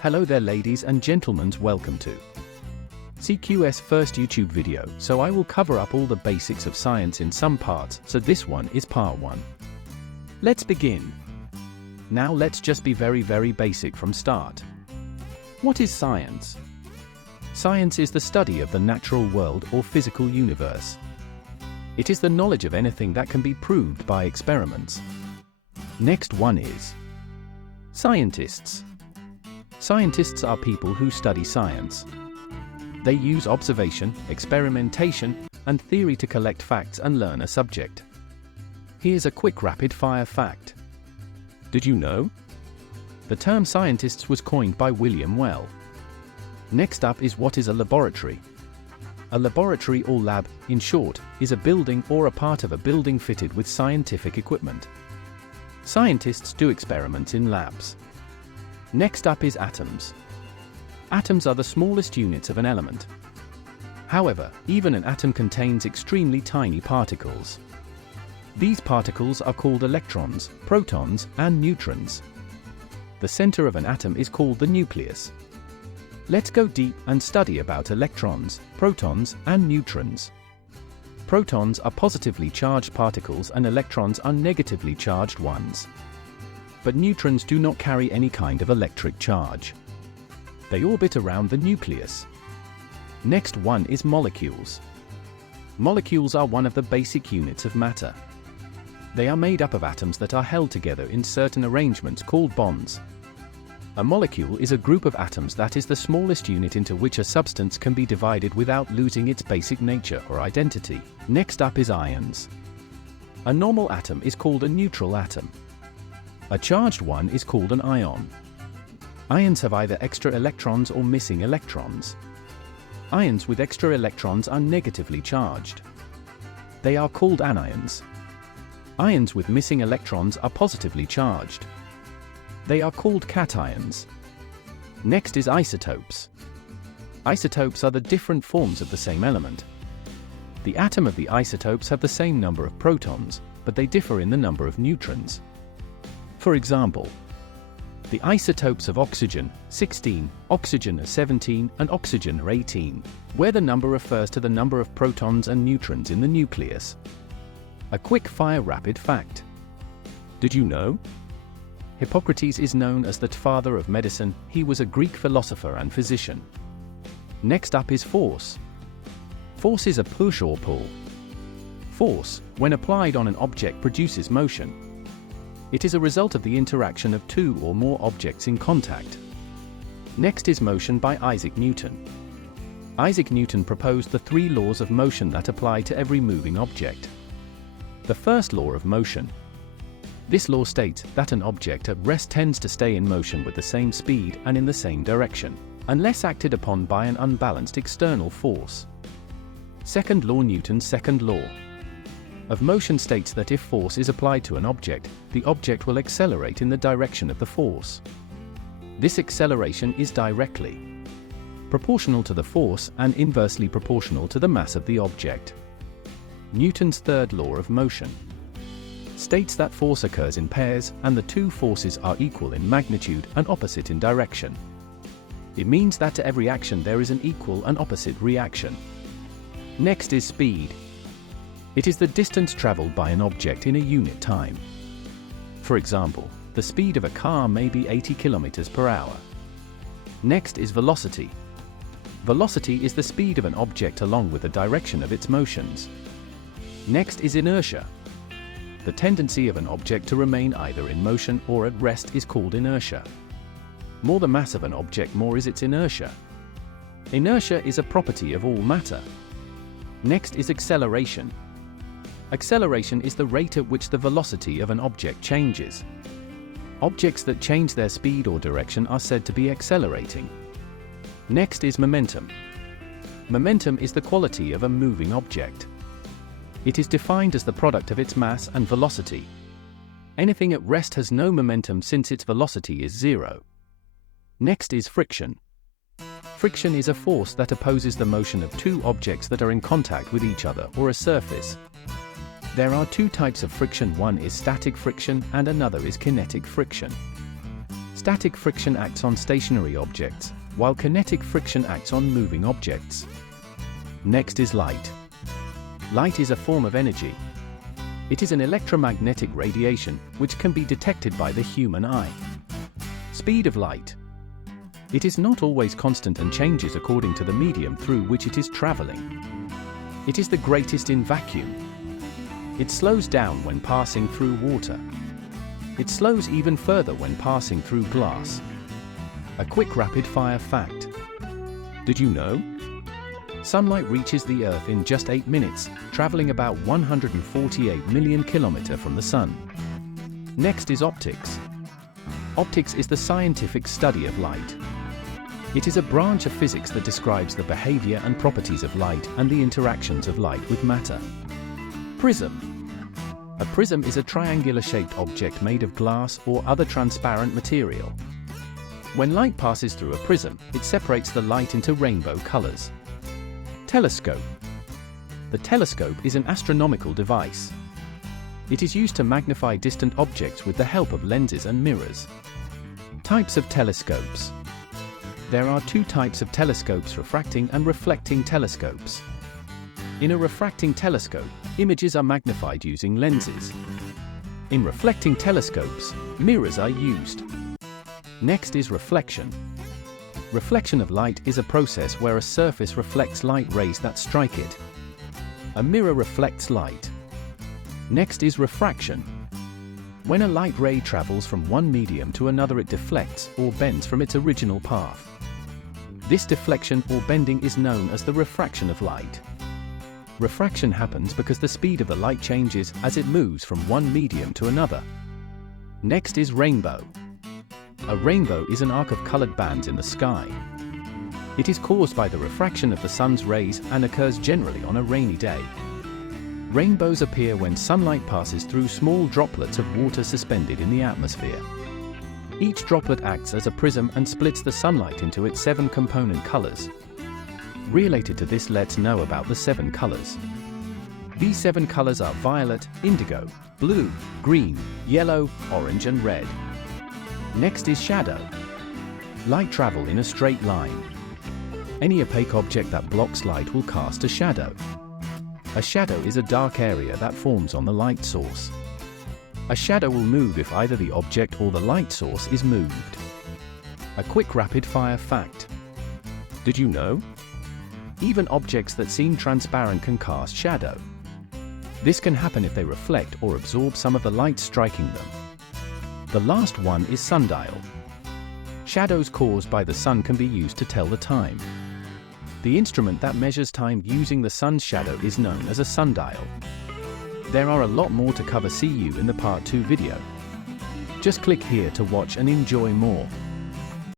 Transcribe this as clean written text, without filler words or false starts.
Hello there ladies and gentlemen, welcome to CQ's first YouTube video. So I will cover up all the basics of science in some parts, so this one is part 1. Let's begin. Now let's just be very basic from start. What is science? Science is the study of the natural world or physical universe. It is the knowledge of anything that can be proved by experiments. Next one is scientists. Scientists are people who study science. They use observation, experimentation, and theory to collect facts and learn a subject. Here's a quick rapid-fire fact. Did you know? The term scientists was coined by William Well. Next up is what is a laboratory. A laboratory or lab, in short, is a building or a part of a building fitted with scientific equipment. Scientists do experiments in labs. Next up is atoms. Atoms are the smallest units of an element. However, even an atom contains extremely tiny particles. These particles are called electrons, protons, and neutrons. The center of an atom is called the nucleus. Let's go deep and study about electrons, protons, and neutrons. Protons are positively charged particles and electrons are negatively charged ones. But neutrons do not carry any kind of electric charge. They orbit around the nucleus. Next one is molecules. Molecules are one of the basic units of matter. They are made up of atoms that are held together in certain arrangements called bonds. A molecule is a group of atoms that is the smallest unit into which a substance can be divided without losing its basic nature or identity. Next up is ions. A normal atom is called a neutral atom. A charged one is called an ion. Ions have either extra electrons or missing electrons. Ions with extra electrons are negatively charged. They are called anions. Ions with missing electrons are positively charged. They are called cations. Next is isotopes. Isotopes are the different forms of the same element. The atom of the isotopes have the same number of protons, but they differ in the number of neutrons. For example, the isotopes of oxygen, 16, oxygen are 17, and oxygen are 18, where the number refers to the number of protons and neutrons in the nucleus. A quick-fire rapid fact. Did you know? Hippocrates is known as the father of medicine. He was a Greek philosopher and physician. Next up is force. Force is a push or pull. Force, when applied on an object, produces motion. It is a result of the interaction of two or more objects in contact. Next is motion by Isaac Newton. Isaac Newton proposed the 3 laws of motion that apply to every moving object. The first law of motion. This law states that an object at rest tends to stay in motion with the same speed and in the same direction, unless acted upon by an unbalanced external force. Second law. Newton's second law of motion states that if force is applied to an object, the object will accelerate in the direction of the force. This acceleration is directly proportional to the force and inversely proportional to the mass of the object. Newton's third law of motion states that force occurs in pairs and the two forces are equal in magnitude and opposite in direction. It means that to every action there is an equal and opposite reaction. Next is speed. It is the distance traveled by an object in a unit time. For example, the speed of a car may be 80 km per hour. Next is velocity. Velocity is the speed of an object along with the direction of its motions. Next is inertia. The tendency of an object to remain either in motion or at rest is called inertia. More the mass of an object, more is its inertia. Inertia is a property of all matter. Next is acceleration. Acceleration is the rate at which the velocity of an object changes. Objects that change their speed or direction are said to be accelerating. Next is momentum. Momentum is the quality of a moving object. It is defined as the product of its mass and velocity. Anything at rest has no momentum since its velocity is 0. Next is friction. Friction is a force that opposes the motion of two objects that are in contact with each other or a surface. There are 2 types of friction. One is static friction and another is kinetic friction. Static friction acts on stationary objects, while kinetic friction acts on moving objects. Next is light. Light is a form of energy. It is an electromagnetic radiation, which can be detected by the human eye. Speed of light. It is not always constant and changes according to the medium through which it is traveling. It is the greatest in vacuum. It slows down when passing through water. It slows even further when passing through glass. A quick rapid-fire fact. Did you know? Sunlight reaches the Earth in just 8 minutes, traveling about 148 million kilometers from the Sun. Next is optics. Optics is the scientific study of light. It is a branch of physics that describes the behavior and properties of light and the interactions of light with matter. Prism. A prism is a triangular-shaped object made of glass or other transparent material. When light passes through a prism, it separates the light into rainbow colors. Telescope. The telescope is an astronomical device. It is used to magnify distant objects with the help of lenses and mirrors. Types of telescopes. There are two types of telescopes: refracting and reflecting telescopes. In a refracting telescope, images are magnified using lenses. In reflecting telescopes, mirrors are used. Next is reflection. Reflection of light is a process where a surface reflects light rays that strike it. A mirror reflects light. Next is refraction. When a light ray travels from one medium to another, it deflects or bends from its original path. This deflection or bending is known as the refraction of light. Refraction happens because the speed of the light changes as it moves from one medium to another. Next is rainbow. A rainbow is an arc of colored bands in the sky. It is caused by the refraction of the sun's rays and occurs generally on a rainy day. Rainbows appear when sunlight passes through small droplets of water suspended in the atmosphere. Each droplet acts as a prism and splits the sunlight into its 7 component colors. Related to this, let's know about the 7 colors. These 7 colors are violet, indigo, blue, green, yellow, orange and red. Next is shadow. Light travel in a straight line. Any opaque object that blocks light will cast a shadow. A shadow is a dark area that forms on the light source. A shadow will move if either the object or the light source is moved. A quick rapid-fire fact. Did you know? Even objects that seem transparent can cast shadow. This can happen if they reflect or absorb some of the light striking them. The last one is sundial. Shadows caused by the sun can be used to tell the time. The instrument that measures time using the sun's shadow is known as a sundial. There are a lot more to cover. See you in the part 2 video. Just click here to watch and enjoy more.